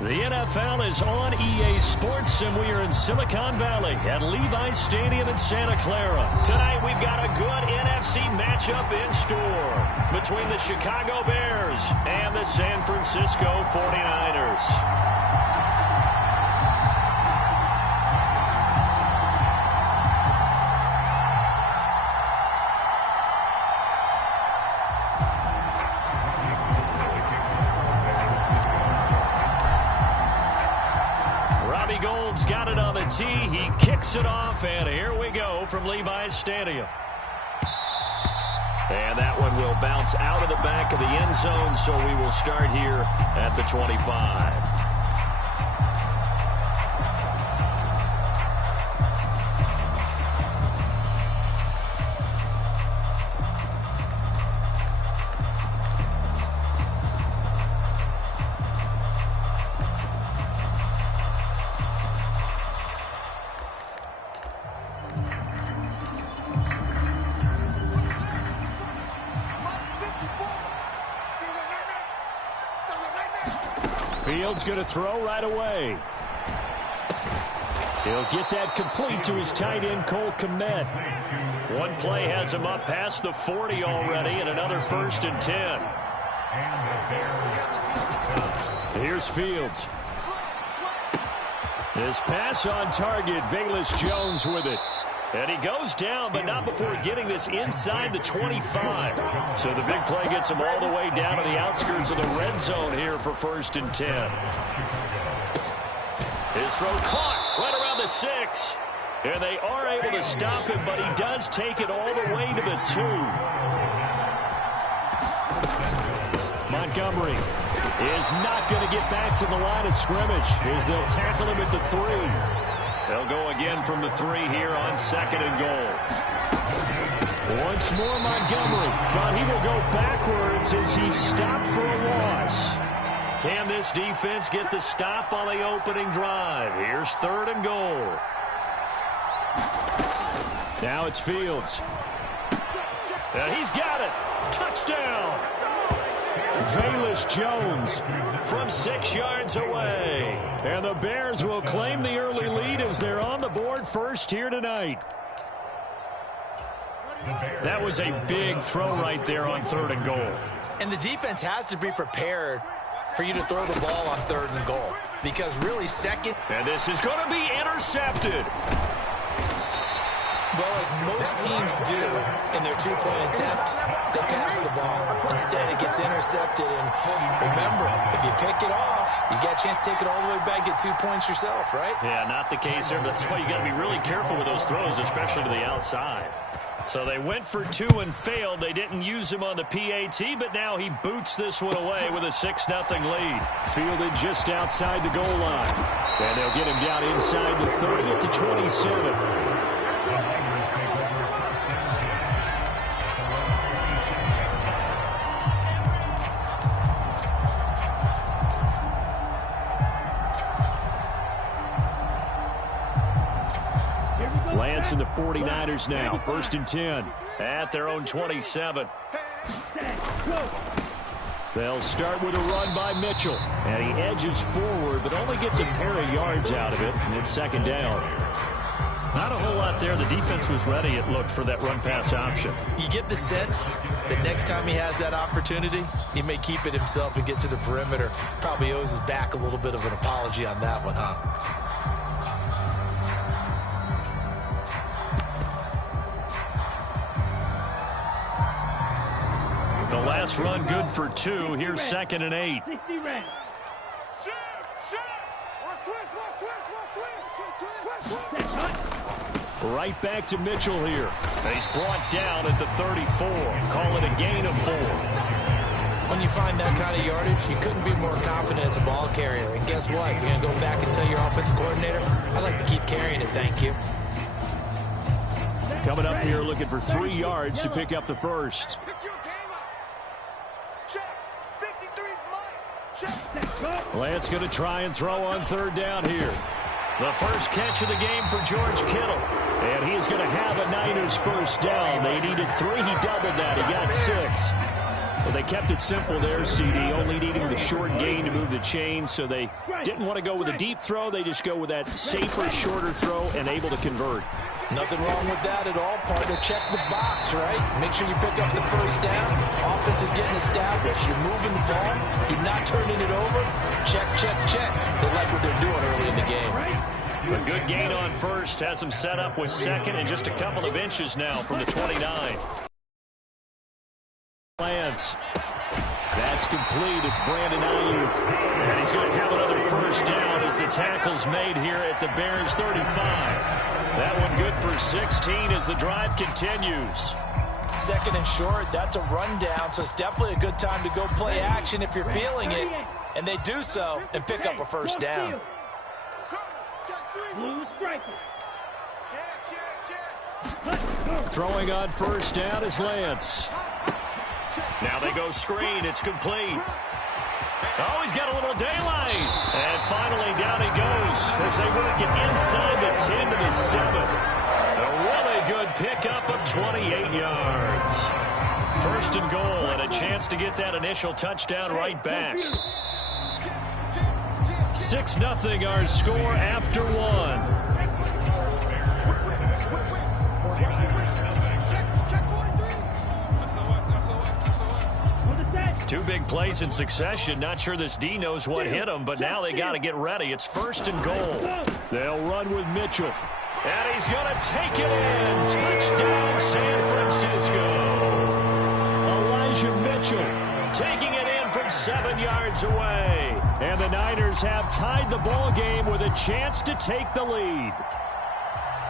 The NFL is on EA Sports, and we are in Silicon Valley at Levi's Stadium in Santa Clara. Tonight, we've got a good NFC matchup in store between the Chicago Bears and the San Francisco 49ers. Got it on the tee. He kicks it off, and here we go from Levi's Stadium. And that one will bounce out of the back of the end zone, so we will start here at the 25. Fields going to throw right away. He'll get that complete to his tight end, Cole Kmet. One play has him up past the 40 already, and another 1st and 10. Here's Fields. His pass on target, Velus Jones with it. And he goes down, but not before getting this inside the 25. So the big play gets him all the way down to the outskirts of the red zone here for 1st and 10. His throw caught right around the 6. And they are able to stop him, but he does take it all the way to the 2. Montgomery is not going to get back to the line of scrimmage as they'll tackle him at the 3. They'll go again from the 3 here on 2nd and goal. Once more Montgomery, but he will go backwards as he's stopped for a loss. Can this defense get the stop on the opening drive? Here's 3rd and goal. Now it's Fields. And he's got it. Touchdown. Velus Jones from 6 yards away. And the Bears will claim the early lead as they're on the board first here tonight. That was a big throw right there on 3rd and goal. And the defense has to be prepared for you to throw the ball on 3rd and goal. Because really 2nd. And this is going to be intercepted. Well, as most teams do in their 2-point attempt, they pass the ball. Instead, it gets intercepted. And remember, if you pick it off, you get a chance to take it all the way back, get 2 points yourself, right? Yeah, not the case there. That's why you got to be really careful with those throws, especially to the outside. So they went for 2 and failed. They didn't use him on the PAT, but now he boots this one away with a 6-0 lead. Fielded just outside the goal line. And they'll get him down inside the 30 at the 27. Lance and the 49ers now, 1st and 10 at their own 27. They'll start with a run by Mitchell, and he edges forward, but only gets a pair of yards out of it, and it's 2nd down. Not a whole lot there. The defense was ready, it looked, for that run-pass option. You get the sense that next time he has that opportunity, he may keep it himself and get to the perimeter. Probably owes his back a little bit of an apology on that one, huh? The last run good for 2. Here's 2nd and 8. Right back to Mitchell here. He's brought down at the 34. Call it a gain of 4. When you find that kind of yardage, you couldn't be more confident as a ball carrier. And guess what? You're going to go back and tell your offensive coordinator, I'd like to keep carrying it, thank you. Coming up here looking for 3 yards to pick up the 1st. Lance going to try and throw on 3rd down here. The first catch of the game for George Kittle. And he's going to have a Niners 1st down. They needed 3. He doubled that. He got 6. Well, they kept it simple there, CD, only needing the short gain to move the chain, so they didn't want to go with a deep throw. They just go with that safer, shorter throw and able to convert. Nothing wrong with that at all, partner. Check the box, right? Make sure you pick up the first down. Offense is getting established. You're moving the ball. You're not turning it over. Check, check, check. They like what they're doing early in the game. A good gain on first. Has them set up with second and just a couple of inches now from the 29. Lance. That's complete. It's Brandon Ayuk. And he's going to have another first down as the tackle's made here at the Bears 35. That one good for 16 as the drive continues. Second and short, that's a rundown, so it's definitely a good time to go play action if you're feeling it. And they do so and pick up a first down. Throwing on first down is Lance. Now they go screen. It's complete. Oh, he's got a little daylight. And finally down he goes as they work it inside the 10 to the 7. A really good pickup of 28 yards. First and goal and a chance to get that initial touchdown right back. 6-0 our score after one. Two big plays in succession. Not sure this D knows what hit him, but now they got to get ready. It's first and goal. They'll run with Mitchell. And he's going to take it in. Touchdown, San Francisco. Elijah Mitchell taking it in from 7 yards away. And the Niners have tied the ball game with a chance to take the lead.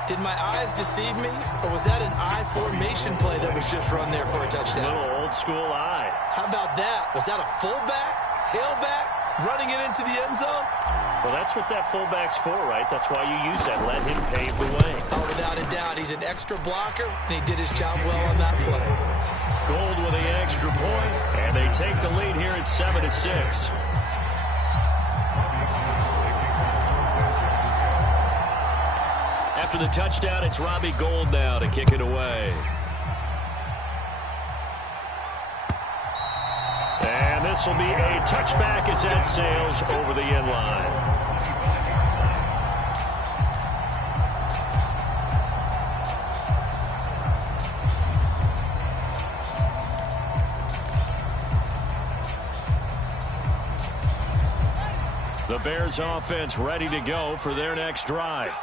Did my eyes deceive me, or was that an I formation play that was just run there for a touchdown? A little old school eye. How about that? Was that a fullback, tailback, running it into the end zone? Well, that's what that fullback's for, right? That's why you use that. Let him pave the way. Oh, without a doubt. He's an extra blocker, and he did his job well on that play. Gold with the extra point, and they take the lead here at 7-6. After the touchdown, it's Robbie Gould now to kick it away. And this will be a touchback as that sails over the end line. The Bears offense ready to go for their next drive.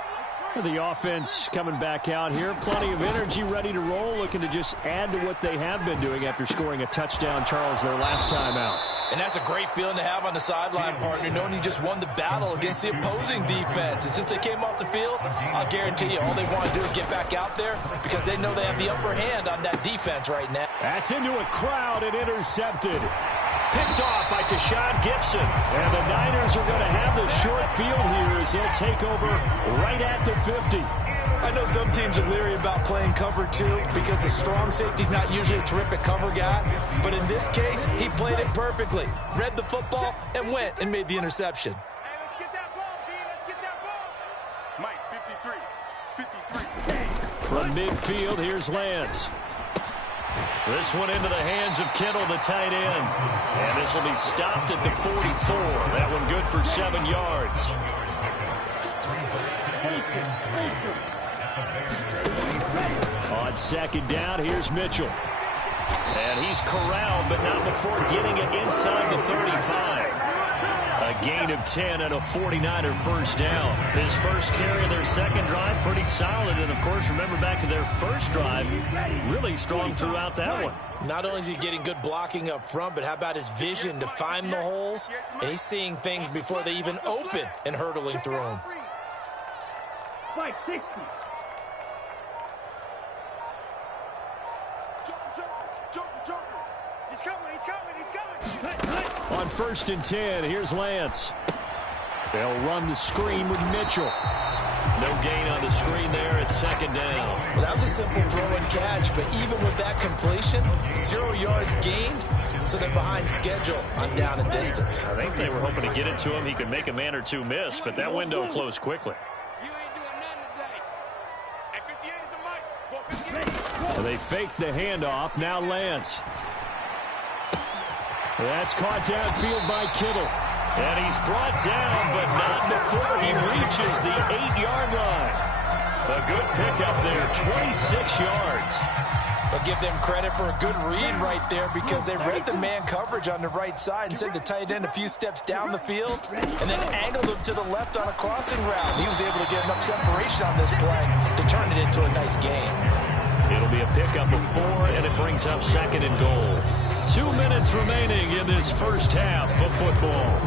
The offense coming back out here. Plenty of energy, ready to roll, looking to just add to what they have been doing after scoring a touchdown, Charles, their last time out. And that's a great feeling to have on the sideline, partner, knowing you just won the battle against the opposing defense. And since they came off the field, I'll guarantee you all they want to do is get back out there because they know they have the upper hand on that defense right now. That's into a crowd and intercepted. Picked off by Tashawn Gibson. And the Niners are going to have the short field here as they'll take over right at the 50. I know some teams are leery about playing cover two because the strong safety's not usually a terrific cover guy. But in this case, he played it perfectly. Read the football and went and made the interception. Hey, let's get that ball, D. Let's get that ball. Mike, 53. From midfield, here's Lance. This one into the hands of Kittle, the tight end. And this will be stopped at the 44. That one good for 7 yards. On second down, here's Mitchell. And he's corralled, but not before getting it inside the 35. A gain of 10 and a 49er first down. His first carry of their second drive, pretty solid. And, of course, remember back to their first drive, really strong throughout that one. Not only is he getting good blocking up front, but how about his vision to find the holes? And he's seeing things before they even open and hurtling through them. Mike, 60. Joker. He's coming. On first and 10, here's Lance. They'll run the screen with Mitchell. No gain on the screen there at second down. Well, that was a simple throw and catch, but even with that completion, 0 yards gained, so they're behind schedule on down and distance. I think they were hoping to get it to him. He could make a man or two miss, but that window closed quickly. You ain't doing nothing today. At 58 is a Mike. Go 58. They faked the handoff. Now Lance. That's caught downfield by Kittle. And he's brought down, but not before he reaches the 8-yard line. A good pickup there, 26 yards. I'll give them credit for a good read right there because they read the man coverage on the right side and sent the tight end a few steps down the field and then angled him to the left on a crossing route. He was able to get enough separation on this play to turn it into a nice game. It'll be a pickup of 4, and it brings up 2nd and goal. 2 minutes remaining in this first half of football.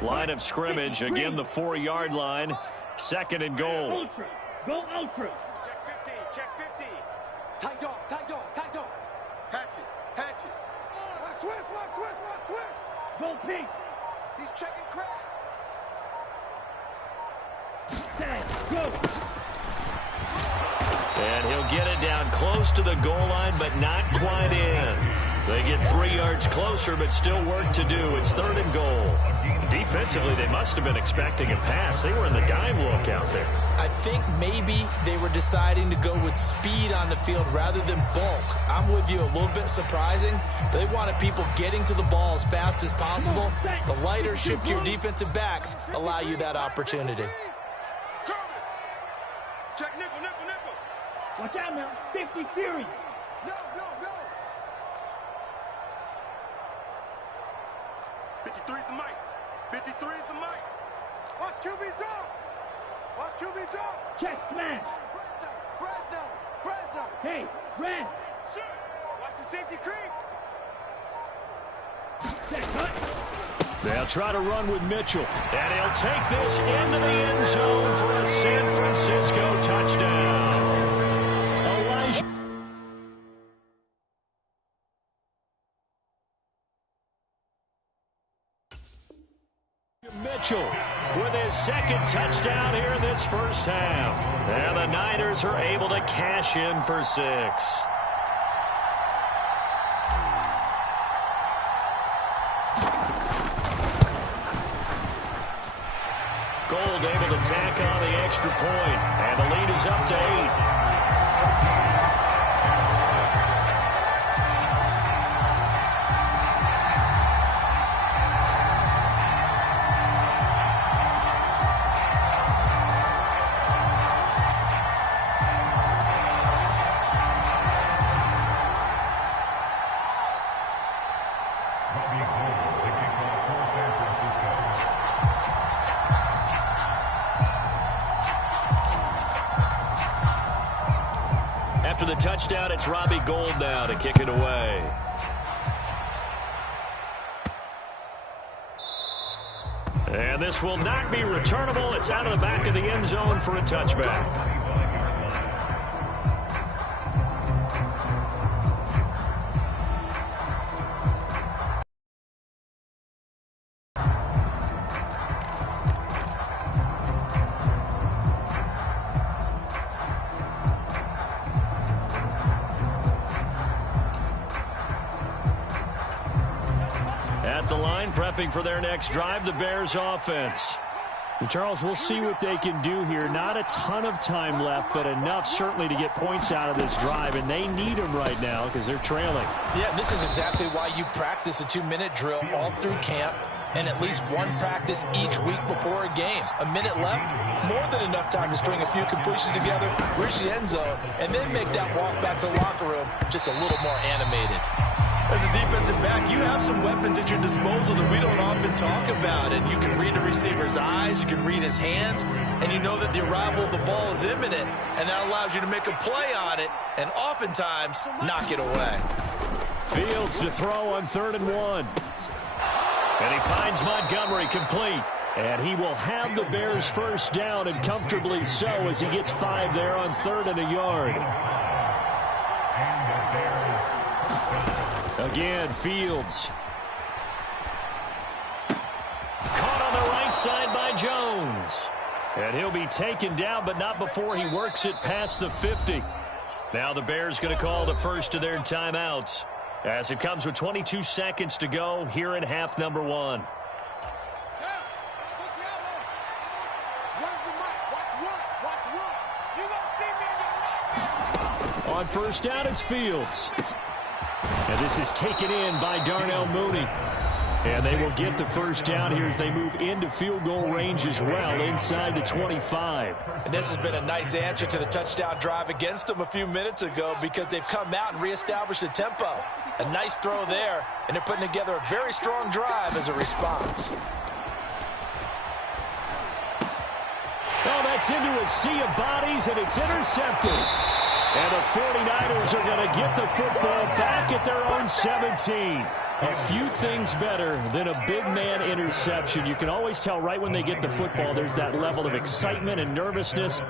Line of scrimmage, again the 4-yard line, 2nd and goal. Ultra. Go ultra. Check 15, check 15. Tight dog, tight dog, tight dog. Hatch it. Watch switch. Go pink. He's checking crab. Go. And he'll get it down close to the goal line, but not quite in. They get 3 yards closer, but still work to do. It's 3rd and goal. Defensively, they must have been expecting a pass. They were in the dime look out there. I think maybe they were deciding to go with speed on the field rather than bulk. I'm with you, a little bit surprising. They wanted people getting to the ball as fast as possible. The lighter, shiftier defensive backs allow you that opportunity. Check nickel. Watch out now. 50 Fury. No. 53's the mic. 53's the mic. Watch QB drop. Check smash. Fresno. Hey, Red. Shit. Watch the safety creep. Check cut. They'll try to run with Mitchell. And he'll take this into the end zone for a San Francisco touchdown. Mitchell with his 2nd touchdown here in this first half. And the Niners are able to cash in for 6. Gold able to tack on the extra point, and the lead is up to 8. After the touchdown, it's Robbie Gould now to kick it away. And this will not be returnable. It's out of the back of the end zone for a touchback. At the line, prepping for their next drive, the Bears offense. And Charles, we'll see what they can do here. Not a ton of time left, but enough certainly to get points out of this drive, and they need them right now because they're trailing. Yeah, this is exactly why you practice a 2-minute drill all through camp and at least one practice each week before a game. A minute left, more than enough time to string a few completions together, reach the end zone, and then make that walk back to the locker room just a little more animated. As a defensive back, you have some weapons at your disposal that we don't often talk about. And you can read the receiver's eyes, you can read his hands, and you know that the arrival of the ball is imminent. And that allows you to make a play on it and oftentimes knock it away. Fields to throw on 3rd and 1. And he finds Montgomery complete. And he will have the Bears first down, and comfortably so, as he gets 5 there on 3rd and a yard. Again, Fields. Caught on the right side by Jones. And he'll be taken down, but not before he works it past the 50. Now the Bears going to call the first of their timeouts. As it comes with 22 seconds to go here in half number one. On first down, it's Fields. And this is taken in by Darnell Mooney. And they will get the first down here as they move into field goal range as well inside the 25. And this has been a nice answer to the touchdown drive against them a few minutes ago because they've come out and reestablished the tempo. A nice throw there, and they're putting together a very strong drive as a response. Oh, that's into a sea of bodies, and it's intercepted. And the 49ers are going to get the football back at their own 17. A few things better than a big man interception. You can always tell right when they get the football, there's that level of excitement and nervousness.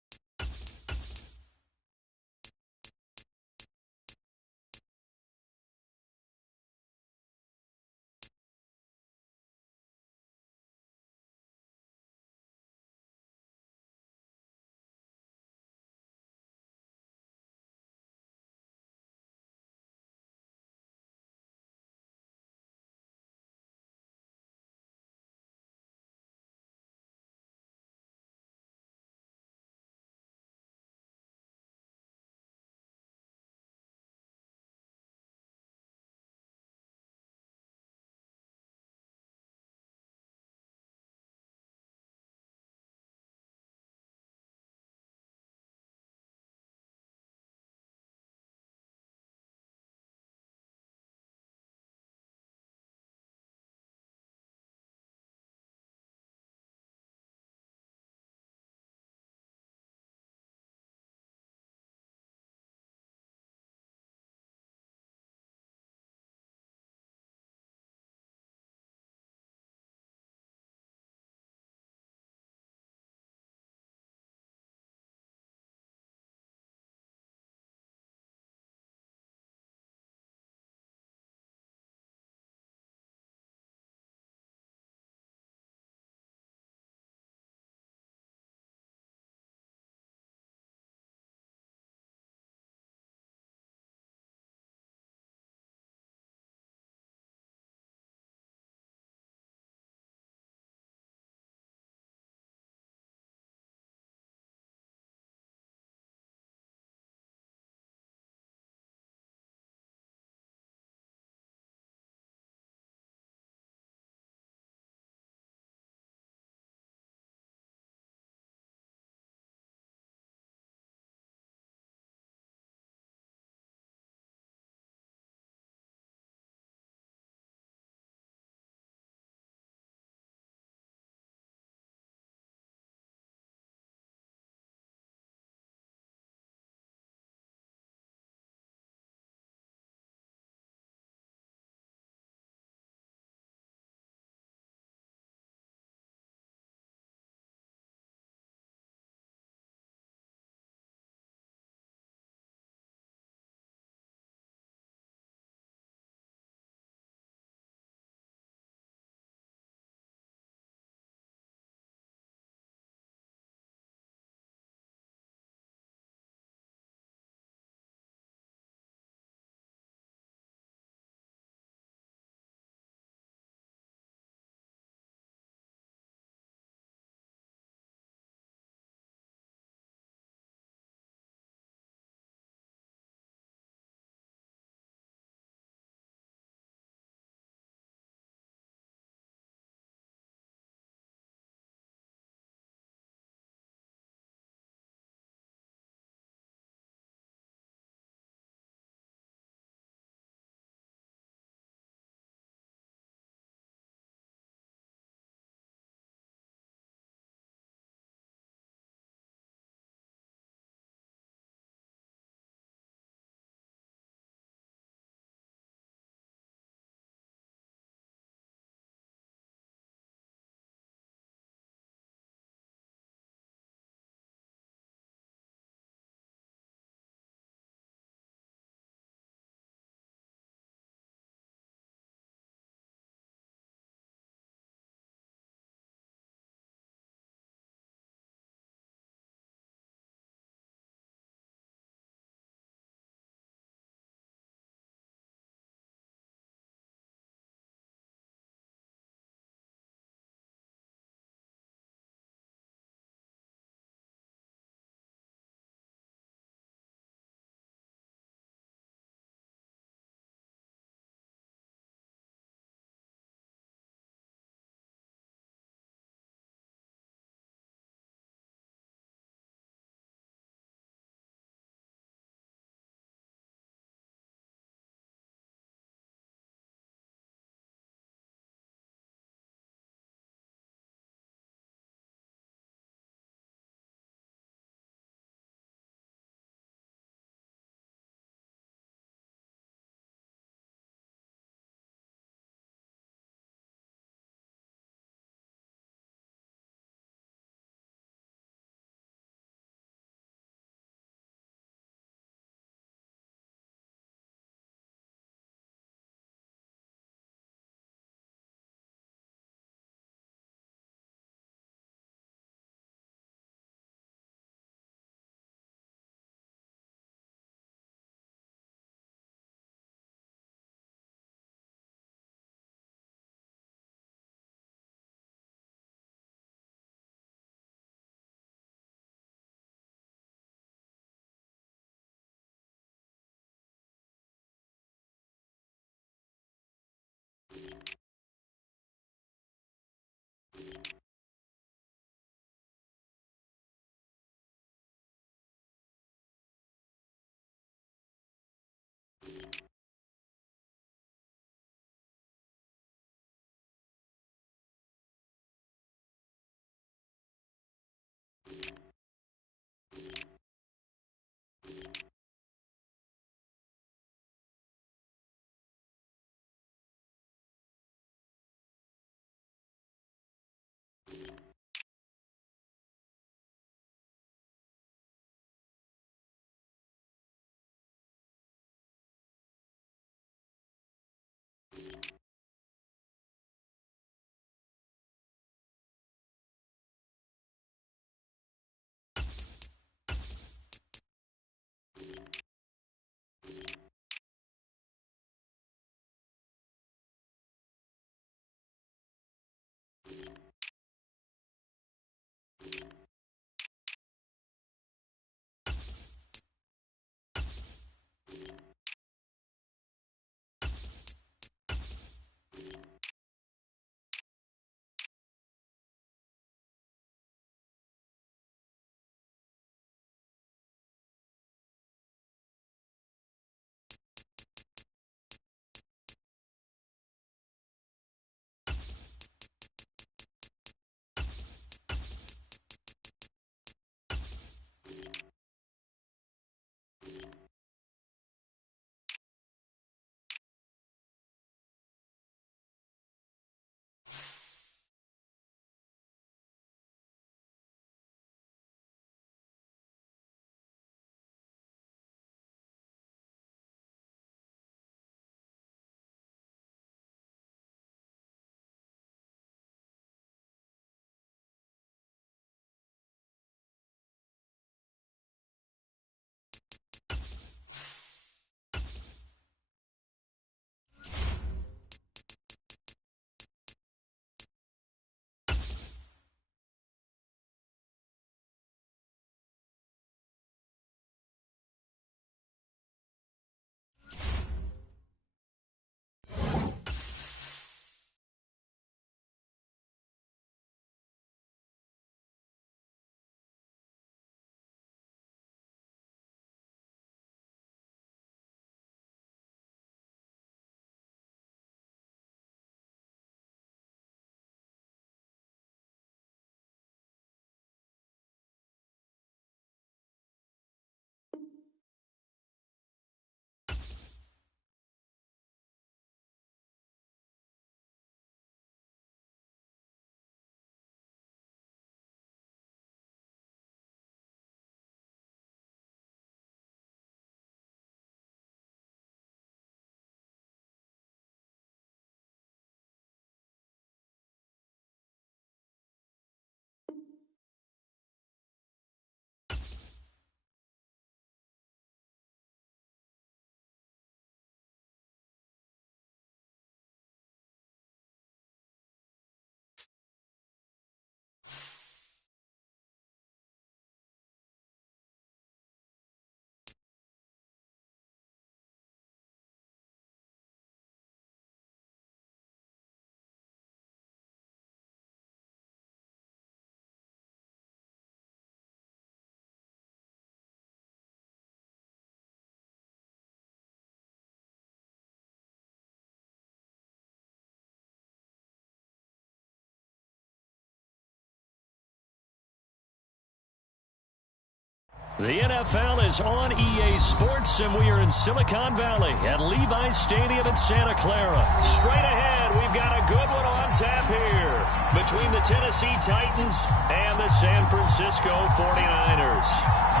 The NFL is on EA Sports, and we are in Silicon Valley at Levi's Stadium in Santa Clara. Straight ahead, we've got a good one on tap here between the Tennessee Titans and the San Francisco 49ers.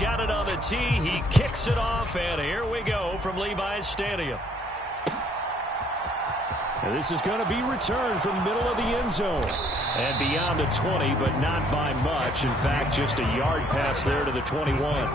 Got it on the tee. He kicks it off, and here we go from Levi's Stadium. And this is going to be returned from the middle of the end zone. And beyond the 20, but not by much. In fact, just a yard pass there to the 21.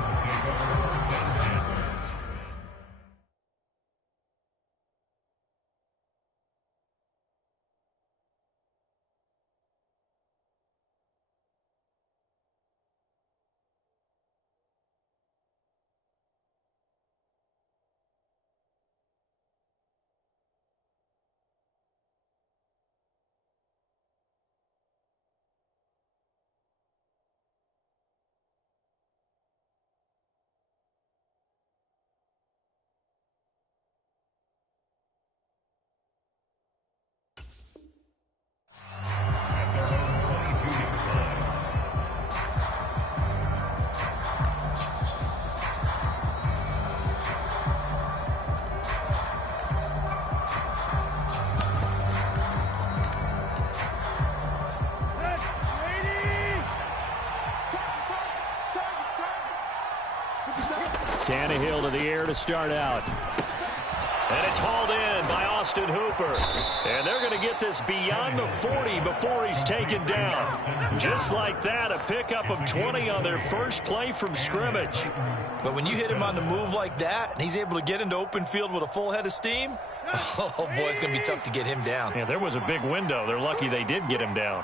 Tannehill to the air to start out. And it's hauled in by Austin Hooper. And they're going to get this beyond the 40 before he's taken down. Just like that, a pickup of 20 on their first play from scrimmage. But when you hit him on the move like that, and he's able to get into open field with a full head of steam, oh, boy, it's going to be tough to get him down. Yeah, there was a big window. They're lucky they did get him down.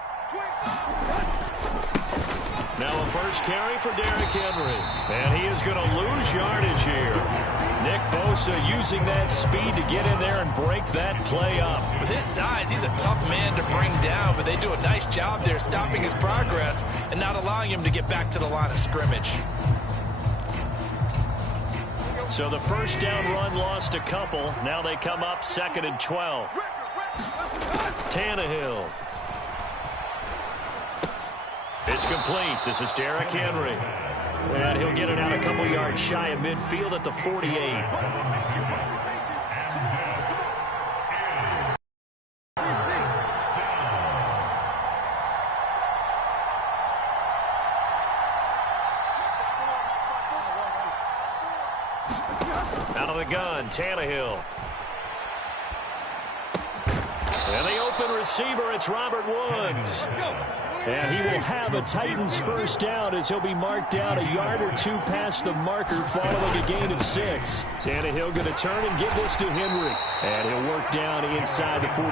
Now a first carry for Derrick Henry. And he is going to lose yardage here. Nick Bosa using that speed to get in there and break that play up. With his size, he's a tough man to bring down, but they do a nice job there stopping his progress and not allowing him to get back to the line of scrimmage. So the first down run lost a couple. Now they come up 2nd and 12. Tannehill. It's complete. This is Derrick Henry. And he'll get it out a couple yards shy of midfield at the 48. Out of the gun, Tannehill. And the open receiver, it's Robert Woods. And he will have a Titans first down as he'll be marked down a yard or two past the marker following a gain of 6. Tannehill going to turn and give this to Henry. And he'll work down inside the 45.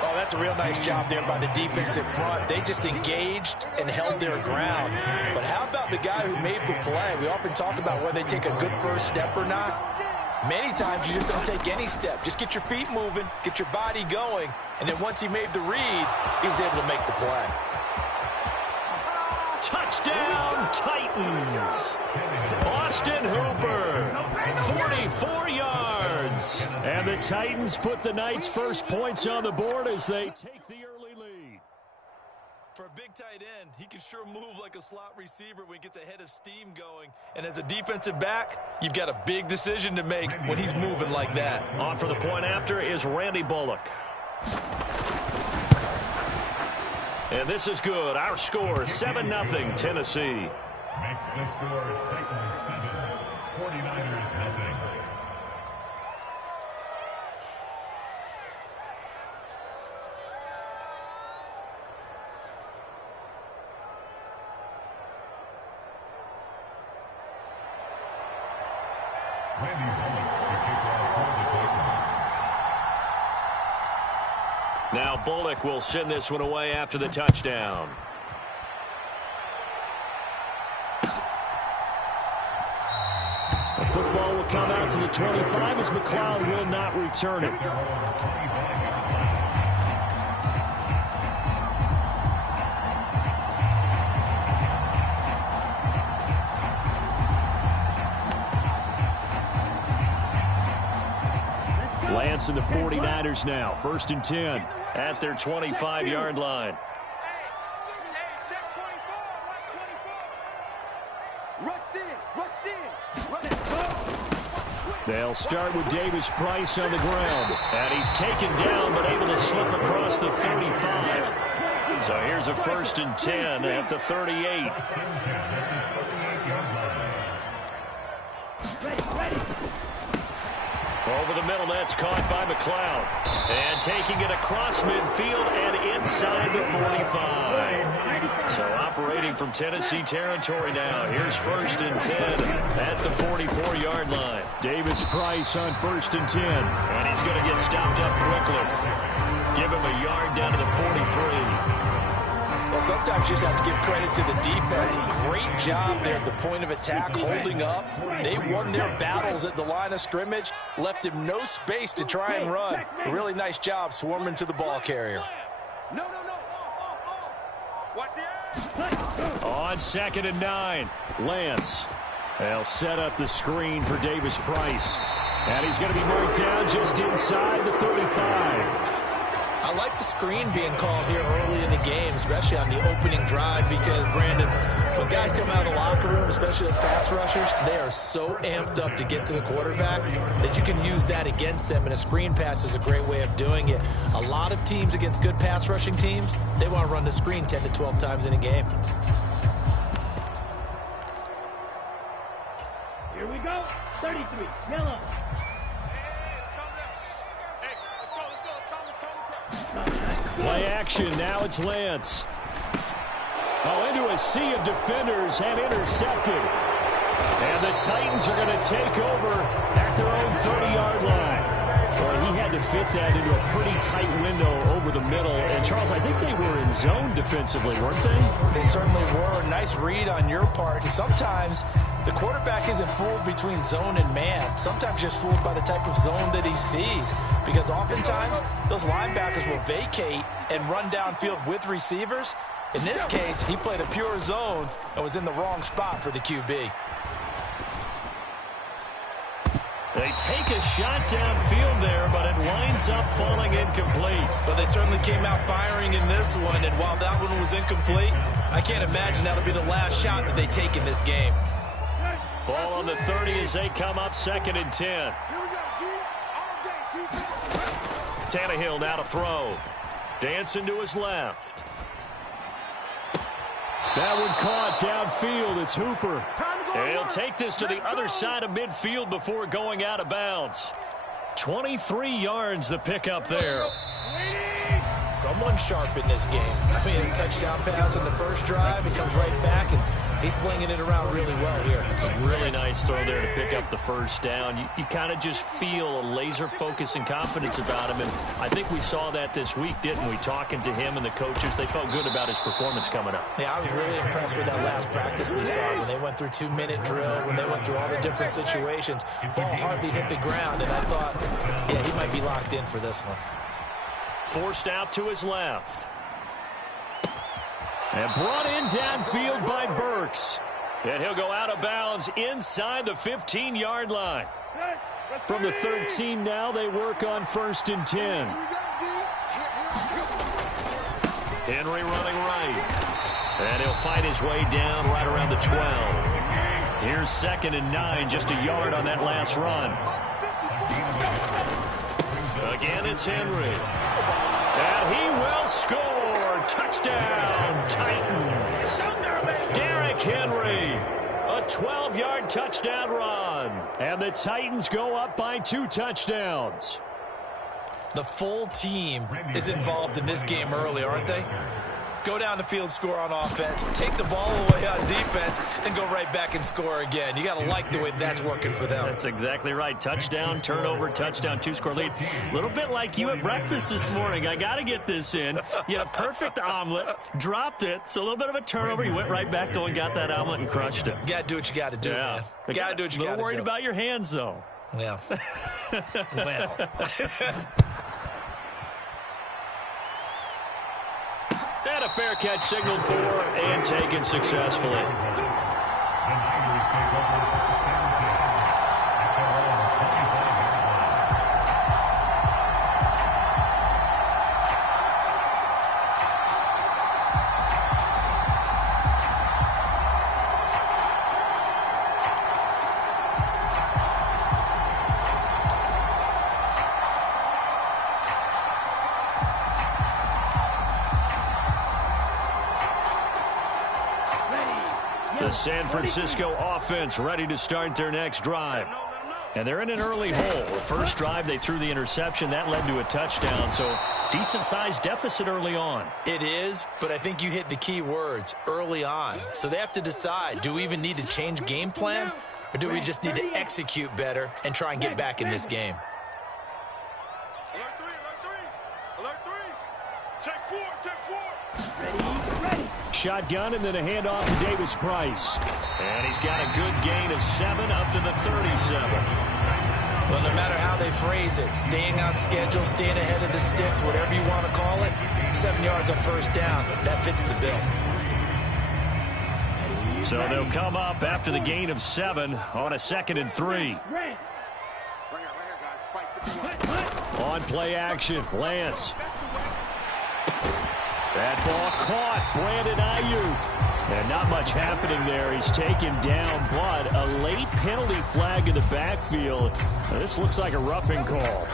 Oh, that's a real nice job there by the defensive front. They just engaged and held their ground. But how about the guy who made the play? We often talk about whether they take a good first step or not. Many times you just don't take any step. Just get your feet moving, get your body going, and then once he made the read, he was able to make the play. Touchdown, Titans! Austin Hooper, 44 yards. And the Titans put the Knights' first points on the board as they take the early lead. For a big tight end, he can sure move like a slot receiver when he gets a head of steam going. And as a defensive back, you've got a big decision to make when he's moving like that. On for the point after is Randy Bullock. And this is good. Our score, 7-0 Tennessee. Makes the score Titans 7, 49ers 0. Now Bullock will send this one away after the touchdown. The football will come out to the 25 as McLeod will not return it. Lance and the 49ers now. 1st and 10 at their 25-yard line. They'll start with Davis Price on the ground. And he's taken down but able to slip across the 35. So here's a 1st and 10 at the 38. Over the middle, that's caught by McLeod. And taking it across midfield and inside the 45. So operating from Tennessee territory now. Here's 1st and 10 at the 44-yard line. Davis Price on 1st and 10. And he's going to get stopped up quickly. Give him a yard down to the 43. Well, sometimes you just have to give credit to the defense. Great job there at the point of attack, holding up. They won their battles at the line of scrimmage, left him no space to try and run. A really nice job swarming to the ball carrier. On 2nd and 9, Lance. They'll set up the screen for Davis Price. And he's going to be marked down just inside the 35. I like the screen being called here early in the game, especially on the opening drive, because, Brandon, when guys come out of the locker room, especially as pass rushers, they are so amped up to get to the quarterback that you can use that against them, and a screen pass is a great way of doing it. A lot of teams against good pass rushing teams, they want to run the screen 10 to 12 times in a game. Here we go. 33, yellow. Play action, now it's Lance. Oh, into a sea of defenders and intercepted. And the Titans are going to take over at their own 30-yard line. Well, he had to fit that into a pretty tight window over the middle. And, Charles, I think they were in zone defensively, weren't they? They certainly were. A nice read on your part. And sometimes the quarterback isn't fooled between zone and man. Sometimes just fooled by the type of zone that he sees. Because oftentimes, those linebackers will vacate and run downfield with receivers. In this case, he played a pure zone and was in the wrong spot for the QB. They take a shot downfield there, but it winds up falling incomplete. But they certainly came out firing in this one, and while that one was incomplete, I can't imagine that'll be the last shot that they take in this game. Ball on the 30 as they come up 2nd and 10. Tannehill now to throw. Dancing to his left. That one caught downfield. It's Hooper. And he'll take this to the other side of midfield before going out of bounds. 23 yards the pickup there. Someone sharp in this game. I mean, a touchdown pass on the first drive. It comes right back, and he's flinging it around really well here. A really nice throw there to pick up the first down. You kind of just feel a laser focus and confidence about him, and I think we saw that this week, didn't we? Talking to him and the coaches, they felt good about his performance coming up. Yeah, I was really impressed with that last practice we saw when they went through 2-minute drill, when they went through all the different situations. Ball hardly hit the ground, and I thought, yeah, he might be locked in for this one. Forced out to his left. And brought in downfield by Burks. And he'll go out of bounds inside the 15-yard line. From the 13 now, they work on 1st and 10. Henry running right. And he'll fight his way down right around the 12. Here's 2nd and 9, just a yard on that last run. Again, it's Henry. And he will score. Touchdown, Titans. Derrick Henry. A 12-yard touchdown run. And the Titans go up by 2 touchdowns. The full team is involved in this game early, aren't they? go down the field, score on offense, take the ball away on defense, and go right back and score again. You got to like the way that's working for them. That's exactly right. Touchdown, turnover, touchdown, 2-score lead. A little bit like you at breakfast this morning. I got to get this in. You had a perfect omelet, dropped it, so a little bit of a turnover. You went right back though and got that omelet and crushed it. You got to do what you got to do, man. You got to do what you got to do. A little worried about your hands, though. Yeah. Well. And a fair catch signaled for and taken successfully. The San Francisco offense ready to start their next drive. And they're in an early hole. The first drive, they threw the interception. That led to a touchdown. So decent-sized deficit early on. It is, but I think you hit the key words, early on. So they have to decide, do we even need to change game plan? Or do we just need to execute better and try and get back in this game? Alert three. Alert three. Check four. Ready. Shotgun and then a handoff to Davis Price. And he's got a good gain of 7 up to the 37. Well, no matter how they phrase it, staying on schedule, staying ahead of the sticks, whatever you want to call it, 7 yards on first down, that fits the bill. So they'll come up after the gain of 7 on a 2nd and 3. On play action, Lance. That ball caught, Brandon Ayuk. And not much happening there. He's taken down, but a late penalty flag in the backfield. Now, this looks like a roughing call.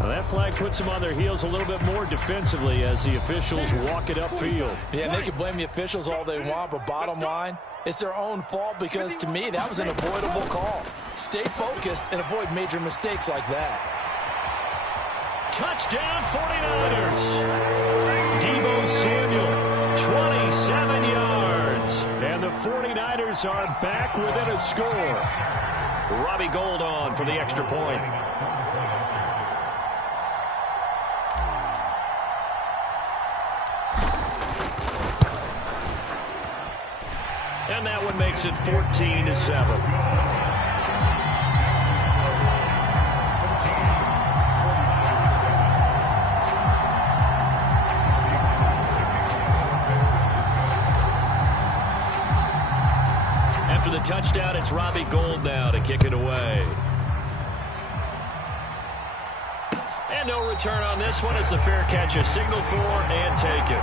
Now, that flag puts them on their heels a little bit more defensively as the officials walk it upfield. Yeah, they can blame the officials all they want, but bottom line, it's their own fault because, to me, that was an avoidable call. Stay focused and avoid major mistakes like that. Touchdown, 49ers. Deebo Samuel, 27 yards. And the 49ers are back within a score. Robbie Gould on for the extra point. And that one makes it 14-7. After the touchdown, it's Robbie Gould now to kick it away. And no return on this one as the fair catch is signaled for and taken.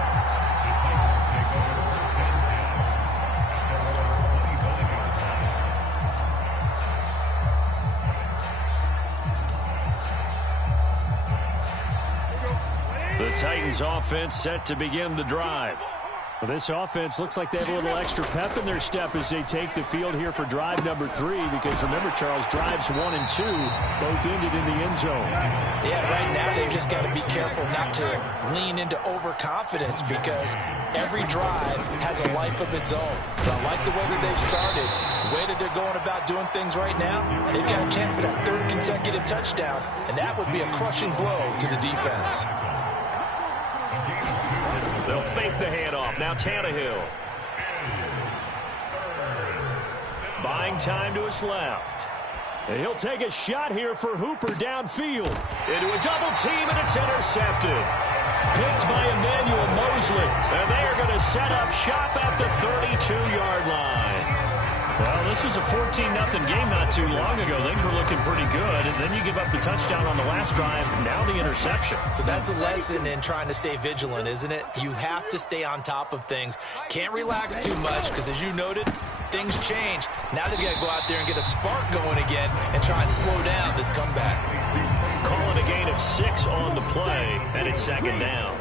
The Titans offense set to begin the drive. Well, this offense looks like they have a little extra pep in their step as they take the field here for drive number 3 because remember, Charles, drives 1 and 2 both ended in the end zone. Yeah, right now they've just got to be careful not to lean into overconfidence because every drive has a life of its own. So I like the way that they've started, the way that they're going about doing things right now. They've got a chance for that 3rd consecutive touchdown, and that would be a crushing blow to the defense. They'll fake the handoff. Now Tannehill. Buying time to his left. And he'll take a shot here for Hooper downfield. Into a double team, and it's intercepted. Picked by Emmanuel Mosley. And they are going to set up shop at the 32-yard line. Well, this was a 14-0 game not too long ago. Things were looking pretty good, and then you give up the touchdown on the last drive, now the interception. So that's a lesson in trying to stay vigilant, isn't it? You have to stay on top of things. Can't relax too much because, as you noted, things change. Now they've got to go out there and get a spark going again and try and slow down this comeback. Calling a gain of 6 on the play, and it's 2nd down.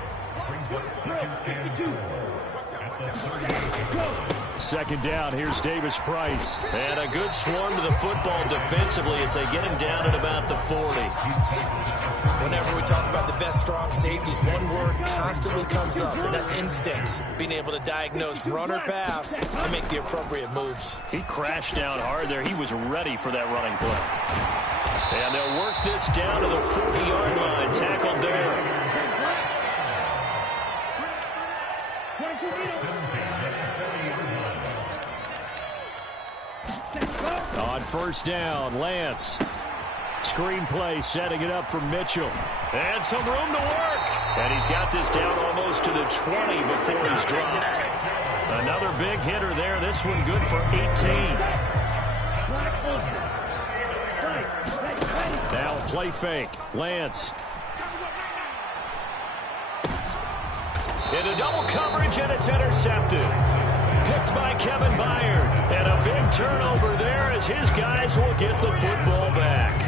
2nd down, here's Davis Price. And a good swarm to the football defensively as they get him down at about the 40. Whenever we talk about the best strong safeties, one word constantly comes up, and that's instincts. Being able to diagnose run or pass and make the appropriate moves. He crashed down hard there. He was ready for that running play. And they'll work this down to the 40-yard line. Tackled there. On first down, Lance. Screenplay setting it up for Mitchell. And some room to work. And he's got this down almost to the 20 before he's dropped. Another big hitter there. This one good for 18. Now a play fake. Lance. Into double coverage, and it's intercepted. Picked by Kevin Byard. And a big turnover there as his guys will get the football back.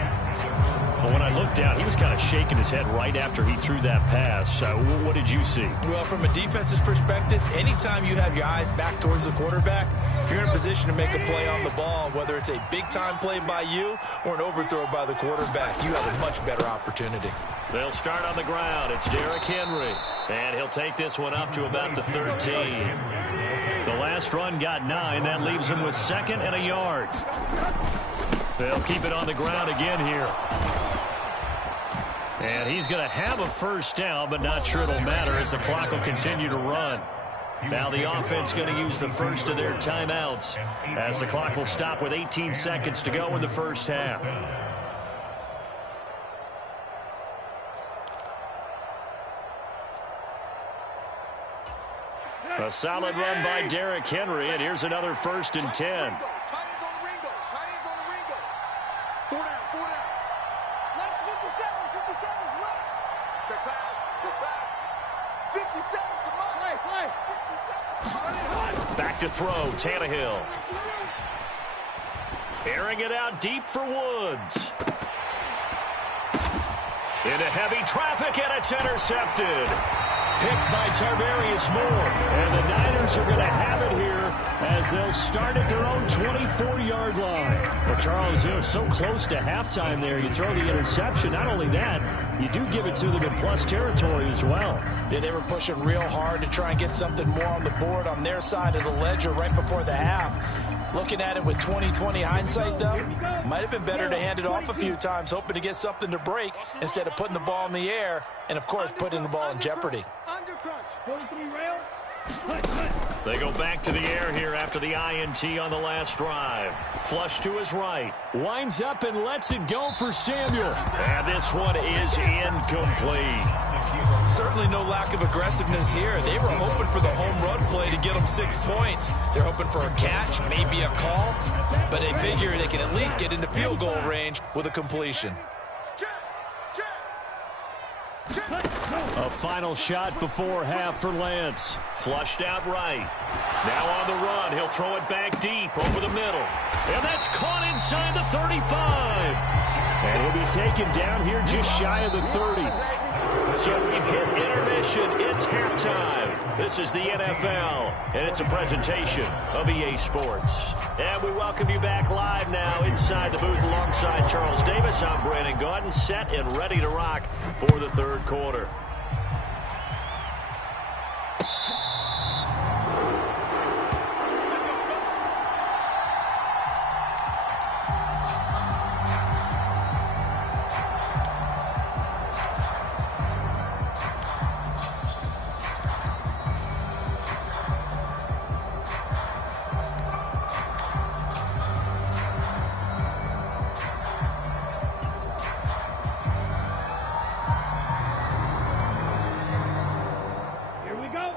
But when I looked down, he was kind of shaking his head right after he threw that pass. What did you see? Well, from a defense's perspective, anytime you have your eyes back towards the quarterback, you're in a position to make a play on the ball, whether it's a big-time play by you or an overthrow by the quarterback. You have a much better opportunity. They'll start on the ground. It's Derrick Henry. And he'll take this one up to about the 13. The last run got 9. That leaves him with 2nd and a yard. They'll keep it on the ground again here. And he's going to have a first down, but not sure it'll matter as the clock will continue to run. Now the offense going to use the first of their timeouts as the clock will stop with 18 seconds to go in the first half. A solid run by Derrick Henry, and here's another 1st and 10. Back to throw, Tannehill. Airing it out deep for Woods. Into heavy traffic, and it's intercepted. Picked by Tarvarius Moore. And the Niners are going to have it here as they'll start at their own 24-yard line. Well, Charles, so close to halftime there. You throw the interception. Not only that, you do give it to them in plus territory as well. Yeah, they were pushing real hard to try and get something more on the board on their side of the ledger right before the half. Looking at it with 20/20 hindsight, though, might have been better to hand it off a few times, hoping to get something to break instead of putting the ball in the air and, of course, putting the ball in jeopardy. They go back to the air here after the INT on the last drive. Flush to his right. Winds up and lets it go for Samuel. And this one is incomplete. Certainly no lack of aggressiveness here. They were hoping for the home run play to get them 6 points. They're hoping for a catch, maybe a call, but they figure they can at least get into field goal range with a completion. A final shot before half for Lance. Flushed out right. Now on the run. He'll throw it back deep over the middle. And that's caught inside the 35. And he'll be taken down here just shy of the 30. So we've hit intermission. It's halftime. This is the NFL, and it's a presentation of EA Sports. And we welcome you back live now inside the booth alongside Charles Davis. I'm Brandon Gaudin, set and ready to rock for the third quarter.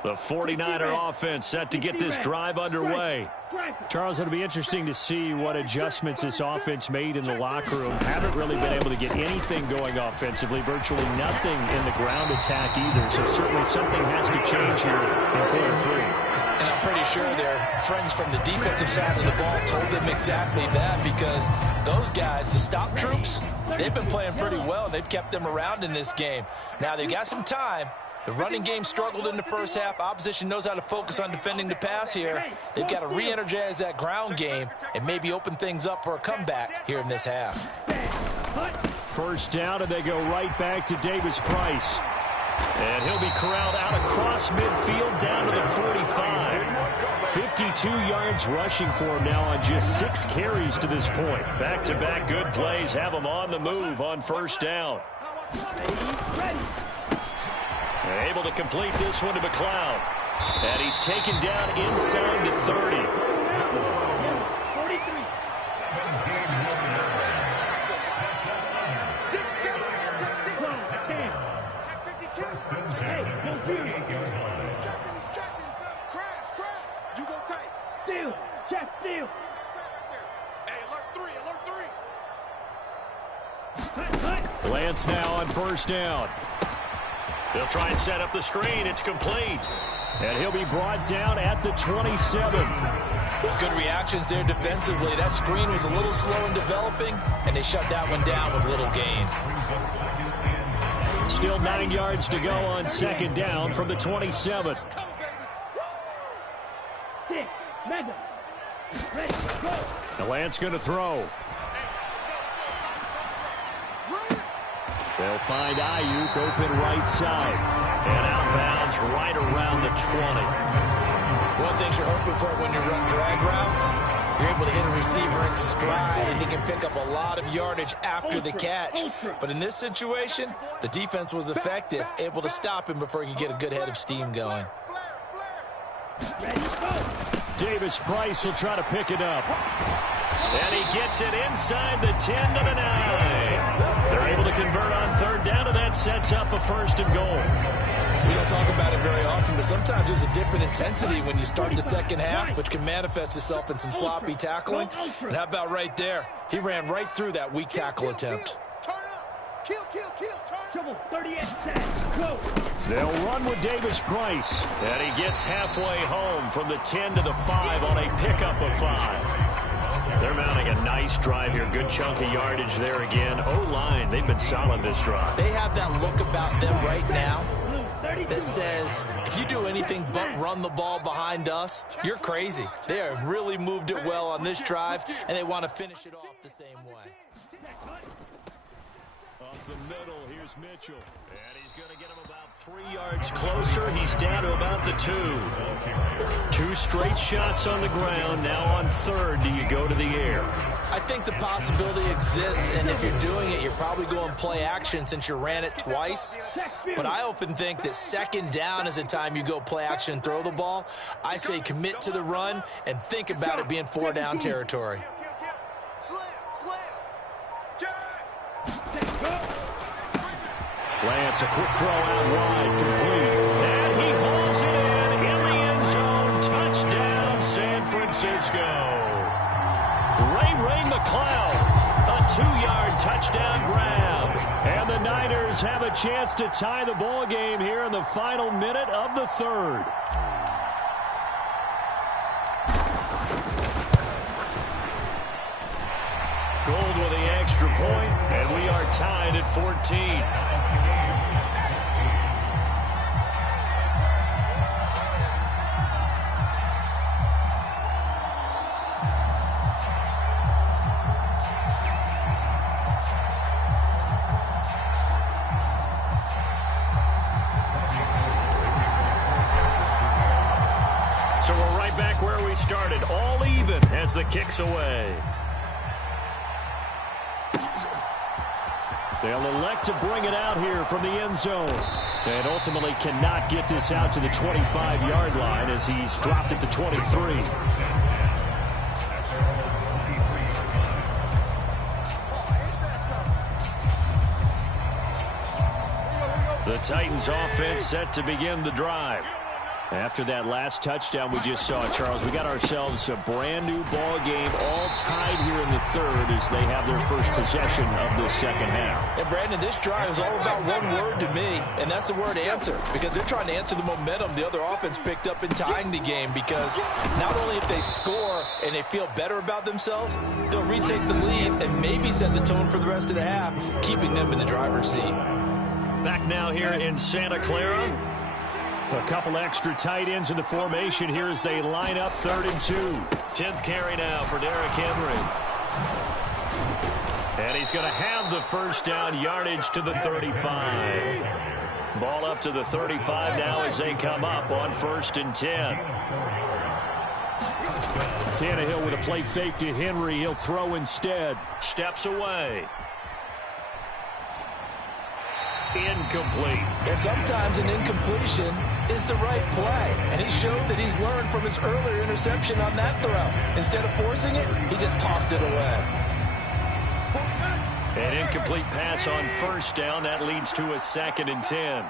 The 49er offense set to get this drive underway. Charles, it'll be interesting to see what adjustments this offense made in the locker room. Haven't really been able to get anything going offensively, virtually nothing in the ground attack either. So certainly something has to change here in quarter 3. And I'm pretty sure their friends from the defensive side of the ball told them exactly that, because those guys, the stop troops, they've been playing pretty well, and they've kept them around in this game. Now they've got some time. The running game struggled in the first half. Opposition knows how to focus on defending the pass here. They've got to re-energize that ground game and maybe open things up for a comeback here in this half. First down, and they go right back to Davis-Price. And he'll be corralled out across midfield down to the 45. 52 yards rushing for him now on just 6 carries to this point. Back-to-back good plays have him on the move on first down. Able to complete this one to McLeod. And he's taken down inside the 30. 43. Steal. Check steal. Hey, alert 3. Lance now on first down. They'll try and set up the screen. It's complete. And he'll be brought down at the 27. Good reactions there defensively. That screen was a little slow in developing, and they shut that one down with little gain. Still 9 yards to go on second down from the 27. Maddem. Ready, go. The Lance going to throw. They'll find Ayuk open right side. And outbounds right around the 20. One thing you're hoping for when you run drag routes, you're able to hit a receiver in stride, and he can pick up a lot of yardage after the catch. But in this situation, the defense was effective, able to stop him before he could get a good head of steam going. Ready, go. Davis-Price will try to pick it up. And he gets it inside the 10 to the 9. They're able to convert on third down, and that sets up a first and goal. We don't talk about it very often, but sometimes there's a dip in intensity when you start the second half, which can manifest itself in some sloppy tackling. And how about right there? He ran right through that weak tackle attempt. Turn up. Kill, turn. Trouble, 38 seconds. Go. They'll run with Davis-Price. And he gets halfway home from the 10 to the 5 on a pickup of 5. They're mounting a nice drive here. Good chunk of yardage there again. O-line, they've been solid this drive. They have that look about them right now that says, if you do anything but run the ball behind us, you're crazy. They have really moved it well on this drive, and they want to finish it off the same way. Off the middle, here's Mitchell. And he's going to get him about 3 yards closer. He's down to about the 2. 2 straight shots on the ground. Now on third, do you go to the air? I think the possibility exists, and if you're doing it, you're probably going play action since you ran it twice. But I often think that second down is the time you go play action and throw the ball. I say commit to the run and think about it being 4 down territory. Lance, a quick throw out wide, complete. And he hauls it in the end zone. Touchdown, San Francisco. Ray McLeod, a 2-yard touchdown grab. And the Niners have a chance to tie the ball game here in the final minute of the third. Gold with the extra point, and we are tied at 14. So we're right back where we started, all even as the kick's away. They'll elect to bring it out here from the end zone. And ultimately cannot get this out to the 25-yard line as he's dropped at the 23. The Titans offense set to begin the drive. After that last touchdown we just saw, Charles, we got ourselves a brand new ball game, all tied here in the third as they have their first possession of the second half. And Brandon, this drive is all about one word to me, and that's the word answer, because they're trying to answer the momentum the other offense picked up in tying the game, because not only if they score and they feel better about themselves, they'll retake the lead and maybe set the tone for the rest of the half, keeping them in the driver's seat. Back now here in Santa Clara. A couple extra tight ends in the formation here as they line up 3rd and 2. 10th carry now for Derrick Henry. And he's going to have the first down, yardage to the 35. Ball up to the 35 now as they come up on 1st and 10. Tannehill with a play fake to Henry. He'll throw instead. Steps away. Incomplete. Yeah, sometimes an incompletion is the right play, and he showed that he's learned from his earlier interception on that throw. Instead of forcing it, he just tossed it away. An incomplete pass on 1st down. That leads to a 2nd and 10.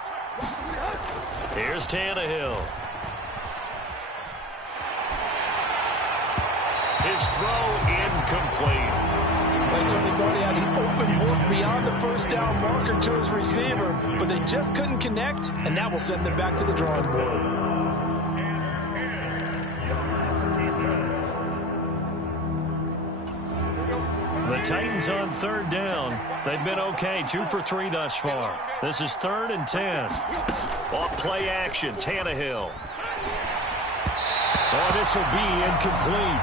Here's Tannehill. His throw incomplete. They certainly thought he had an open look beyond the first down marker to his receiver, but they just couldn't connect, and that will send them back to the drawing board. The Titans on 3rd down. They've been okay, 2 for 3 thus far. This is 3rd and 10. Off play action, Tannehill. Oh, this will be incomplete.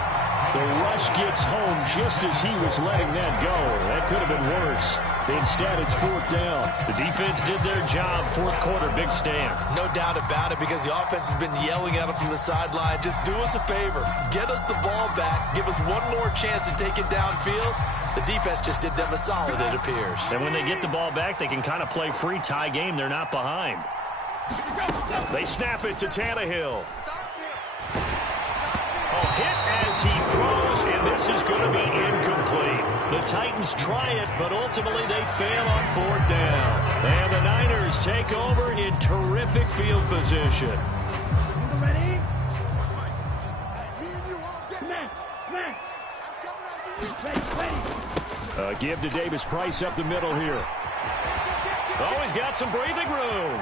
The rush gets home just as he was letting that go. That could have been worse. Instead, it's 4th down. The defense did their job. 4th quarter, big stand. No doubt about it, because the offense has been yelling at him from the sideline. Just do us a favor. Get us the ball back. Give us one more chance to take it downfield. The defense just did them a solid, it appears. And when they get the ball back, they can kind of play free tie game. They're not behind. They snap it to Tannehill. Hit as he throws, and this is going to be incomplete. The Titans try it, but ultimately they fail on 4th down. And the Niners take over in terrific field position. Ready? Ready. Give to Davis Price up the middle here. Oh, he's got some breathing room.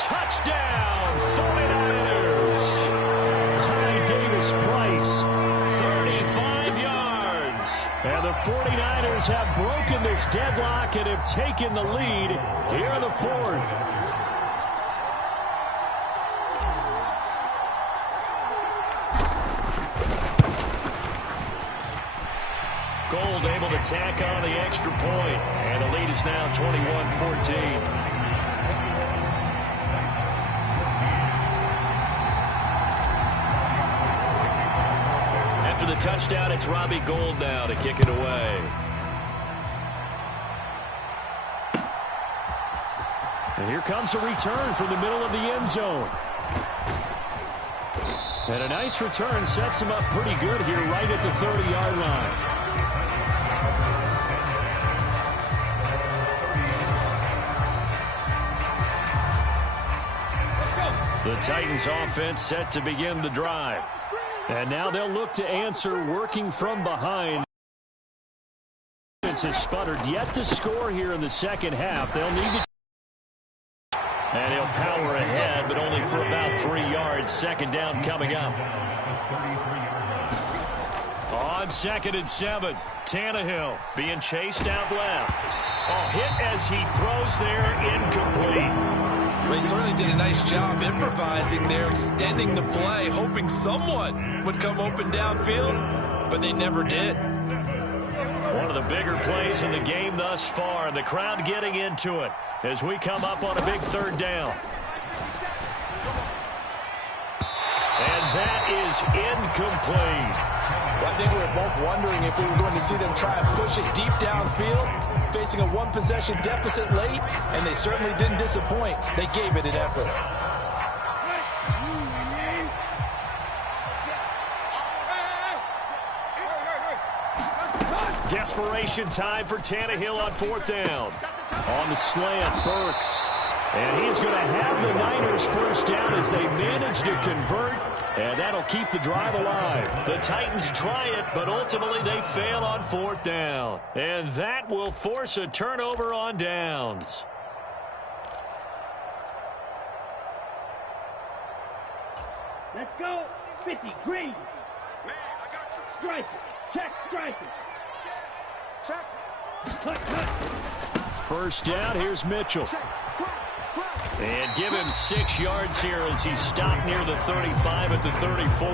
Touchdown, 49ers. Price, 35 yards. And the 49ers have broken this deadlock and have taken the lead here in the 4th. Gold able to tack on the extra point. And the lead is now 21-14. After the touchdown, it's Robbie Gould now to kick it away. And here comes a return from the middle of the end zone. And a nice return sets him up pretty good here right at the 30-yard line. The Titans offense set to begin the drive. And now they'll look to answer working from behind. It's has sputtered yet to score here in the 2nd half. They'll need to. And he'll power ahead, but only for about 3 yards. 2nd down coming up. On 2nd and 7, Tannehill being chased out left. A hit as he throws there, incomplete. They certainly did a nice job improvising there, extending the play, hoping someone would come open downfield, but they never did. One of the bigger plays in the game thus far. The crowd getting into it as we come up on a big 3rd down. And that is incomplete. Well, I think we were both wondering if we were going to see them try and push it deep downfield, facing a 1-possession deficit late, and they certainly didn't disappoint. They gave it an effort. Desperation time for Tannehill on 4th down. On the slant, Burks. And he's going to have the Niners first down as they manage to convert. And that'll keep the drive alive. The Titans try it, but ultimately they fail on 4th down. And that will force a turnover on downs. Let's go. 50, green. Man, I got you. Strike it. Check, strike it. Check. Cut, cut. First down, here's Mitchell. And give him 6 yards here as he's stopped near the 35 at the 34.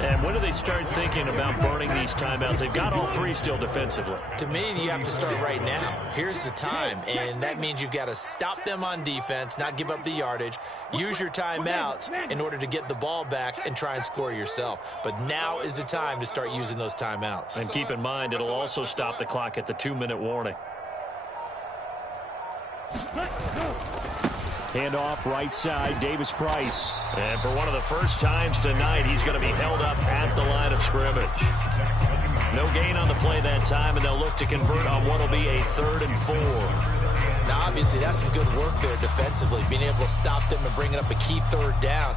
And when do they start thinking about burning these timeouts? They've got all three still defensively. To me, you have to start right now. Here's the time, and that means you've got to stop them on defense, not give up the yardage, use your timeouts in order to get the ball back and try and score yourself. But now is the time to start using those timeouts. And keep in mind, it'll also stop the clock at the 2-minute warning. Handoff right side, Davis Price. And for one of the first times tonight, he's going to be held up at the line of scrimmage. No gain on the play that time, and they'll look to convert on what will be a 3rd and 4. Now, obviously, that's some good work there defensively, being able to stop them and bring it up a key 3rd down.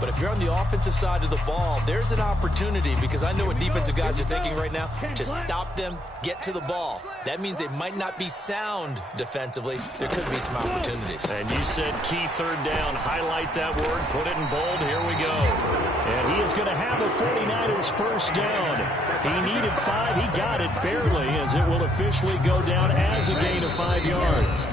But if you're on the offensive side of the ball, there's an opportunity, because I know what defensive guys are thinking right now, to stop them, get to the ball. That means they might not be sound defensively. There could be some opportunities. And you said key 3rd down. Highlight that word, put it in bold. Here we go. And he is going to have a 49ers first down. He needed 5. He got it barely, as it will officially go down as a gain of 5 yards.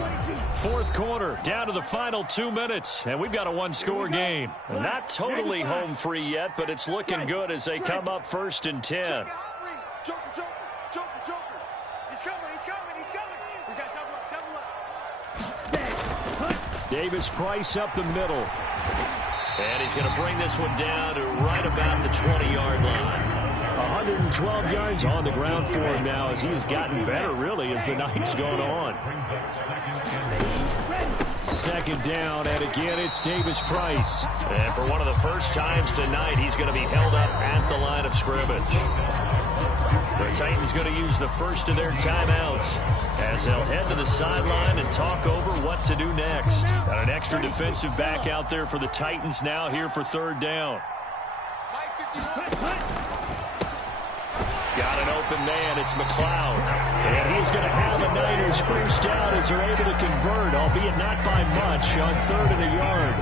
4th quarter, down to the final 2 minutes, and we've got a 1-score game. Not totally home free yet, but it's looking good as they come up 1st and 10. Joker. He's coming. We got double up. Davis Price up the middle. And he's going to bring this one down to right about the 20-yard line. 112 yards on the ground for him now, as he has gotten better, really, as the night's gone on. 2nd down, and again, it's Davis Price. And for one of the first times tonight, he's going to be held up at the line of scrimmage. The Titans going to use the first of their timeouts as they'll head to the sideline and talk over what to do next. Got an extra defensive back out there for the Titans now here for 3rd down. Got an open man. It's McLeod. And he's going to have a Niners first down as they're able to convert, albeit not by much, on 3rd and a yard.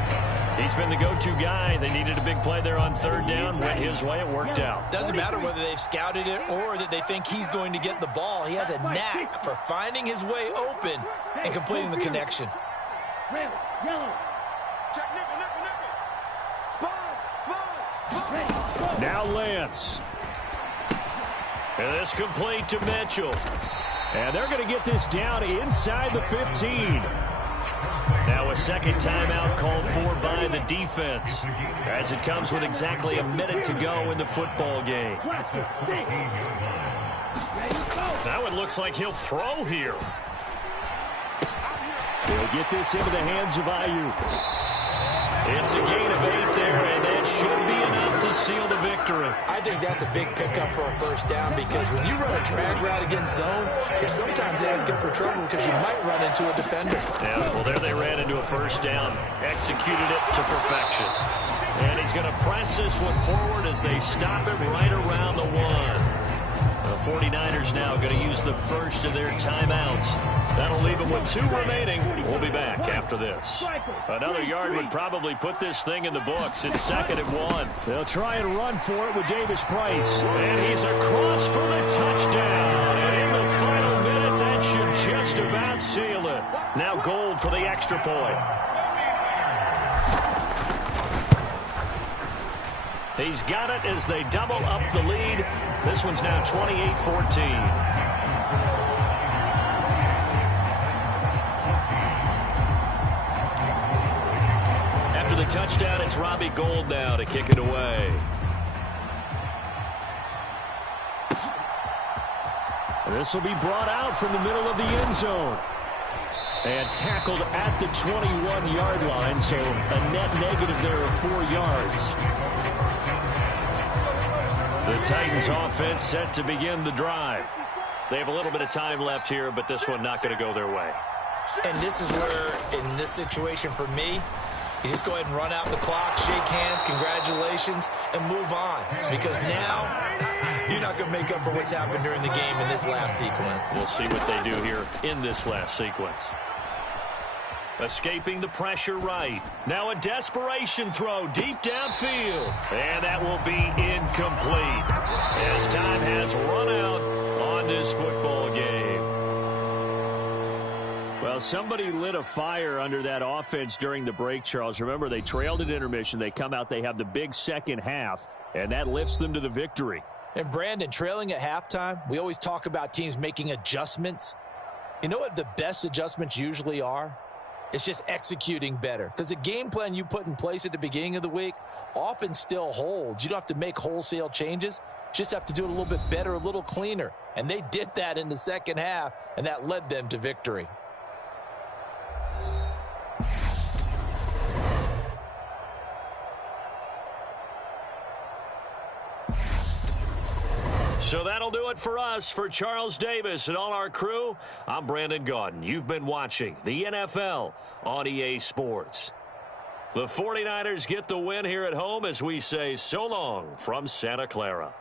He's been the go-to guy. They needed a big play there on 3rd down. Went his way. It worked out. Doesn't matter whether they've scouted it or that they think he's going to get the ball. He has a knack for finding his way open and completing the connection. Red, yellow. Check nickel. Sponge. Now Lance. And this complete to Mitchell. And they're going to get this down inside the 15. Now a 2nd timeout called for by the defense, as it comes with exactly a minute to go in the football game. Now it looks like he'll throw here. They'll get this into the hands of Ayuk. It's a gain of 8 there, and that should be enough to seal the victory. I think that's a big pickup for a first down, because when you run a drag route against zone, you're sometimes asking for trouble because you might run into a defender. Yeah, well, there they ran into a first down, executed it to perfection. And he's going to press this one forward as they stop it right around the 1. The 49ers now going to use the first of their timeouts. That'll leave them with 2 remaining. We'll be back after this. Another yard would probably put this thing in the books. It's 2nd and 1. They'll try and run for it with Davis Price. And he's across for the touchdown. And in the final minute, that should just about seal it. Now Gold for the extra point. He's got it as they double up the lead. This one's now 28-14. After the touchdown, it's Robbie Gould now to kick it away. And this will be brought out from the middle of the end zone. And tackled at the 21-yard line, so a net negative there of 4 yards. The Titans offense set to begin the drive. They have a little bit of time left here, but this one not going to go their way. And this is where, in this situation for me, you just go ahead and run out the clock, shake hands, congratulations, and move on. Because now, you're not going to make up for what's happened during the game in this last sequence. We'll see what they do here in this last sequence. Escaping the pressure right. Now a desperation throw deep downfield. And that will be incomplete, as time has run out on this football game. Well, Well, somebody lit a fire under that offense during the break, Charles. Remember, they trailed at intermission. They come out, they have the big second half, and that lifts them to the victory. And Brandon, trailing at halftime, we always talk about teams making adjustments. You know what the best adjustments usually are? It's just executing better. Because the game plan you put in place at the beginning of the week often still holds. You don't have to make wholesale changes. You just have to do it a little bit better, a little cleaner. And they did that in the second half, and that led them to victory. So that'll do it for us. For Charles Davis and all our crew, I'm Brandon Gaudin. You've been watching the NFL on EA Sports. The 49ers get the win here at home as we say so long from Santa Clara.